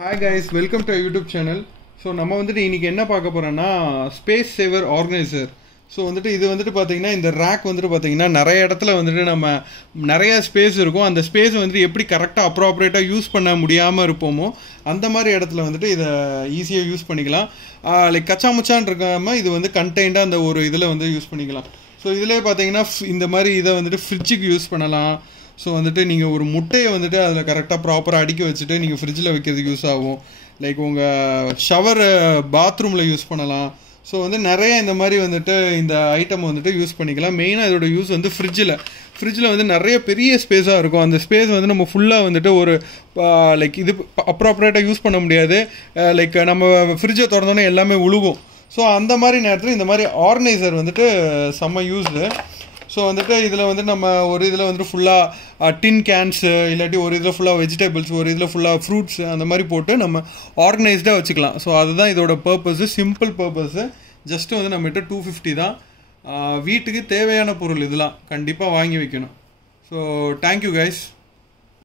Hi guys, welcome to our YouTube channel. So நம்ம வந்துட்டு இன்னைக்கு என்ன பார்க்க போறோம்னா ஸ்பேஸ் சேவர் ஆர்கனைசர். ஸோ வந்துட்டு இது வந்துட்டு பார்த்தீங்கன்னா இந்த ரேக் வந்துட்டு பார்த்தீங்கன்னா நிறைய இடத்துல வந்துட்டு நம்ம நிறைய ஸ்பேஸ் இருக்கும். அந்த ஸ்பேஸ் வந்துட்டு எப்படி கரெக்டாக அப்ராப்ரேட்டாக யூஸ் பண்ண முடியாமல் இருப்போமோ அந்த மாதிரி இடத்துல வந்துட்டு இதை ஈஸியாக யூஸ் பண்ணிக்கலாம். லைக் கச்சா முச்சான் இருக்காமல் இது வந்து கண்டெய்ண்டாக அந்த ஒரு இதில் வந்து யூஸ் பண்ணிக்கலாம். ஸோ இதிலே பார்த்தீங்கன்னா இந்த மாதிரி இதை வந்துட்டு ஃப்ரிட்ஜுக்கு யூஸ் பண்ணலாம். ஸோ வந்துட்டு நீங்கள் ஒரு முட்டையை வந்துட்டு அதில் கரெக்டாக ப்ராப்பராக அடுக்கி வச்சுட்டு நீங்கள் ஃப்ரிட்ஜில் வைக்கிறதுக்கு யூஸ் ஆகும். லைக் உங்கள் ஷவர் பாத்ரூமில் யூஸ் பண்ணலாம். ஸோ வந்து நிறைய இந்த மாதிரி வந்துட்டு இந்த ஐட்டம் வந்துட்டு யூஸ் பண்ணிக்கலாம். மெயினாக இதோட யூஸ் வந்து ஃப்ரிட்ஜில் வந்து நிறைய பெரிய ஸ்பேஸாக இருக்கும். அந்த ஸ்பேஸ் வந்து நம்ம ஃபுல்லாக வந்துட்டு ஒரு லைக் இது அப்ராப்ரேட்டாக யூஸ் பண்ண முடியாது. லைக் நம்ம ஃப்ரிட்ஜை திறந்தோன்னே எல்லாமே உழுகும். ஸோ அந்த மாதிரி நேரத்தில் இந்த மாதிரி ஆர்கனைசர் வந்துட்டு செம்ம யூஸ்டு. ஸோ வந்துட்டு இதில் வந்து நம்ம ஒரு இதில் வந்துட்டு ஃபுல்லாக டின் கேன்ஸு இல்லாட்டி ஒரு இதில் ஃபுல்லாக வெஜிடபிள்ஸ் ஒரு இதில் ஃபுல்லாக ஃப்ரூட்ஸு அந்த மாதிரி போட்டு நம்ம ஆர்கனைஸ்டாக வச்சுக்கலாம். ஸோ அதுதான் இதோட பர்பஸு, சிம்பிள் பர்பஸு. ஜஸ்ட்டு வந்து நம்மகிட்ட 250 தான். வீட்டுக்கு தேவையான பொருள் இதெல்லாம் கண்டிப்பாக வாங்கி வைக்கணும். So thank you guys.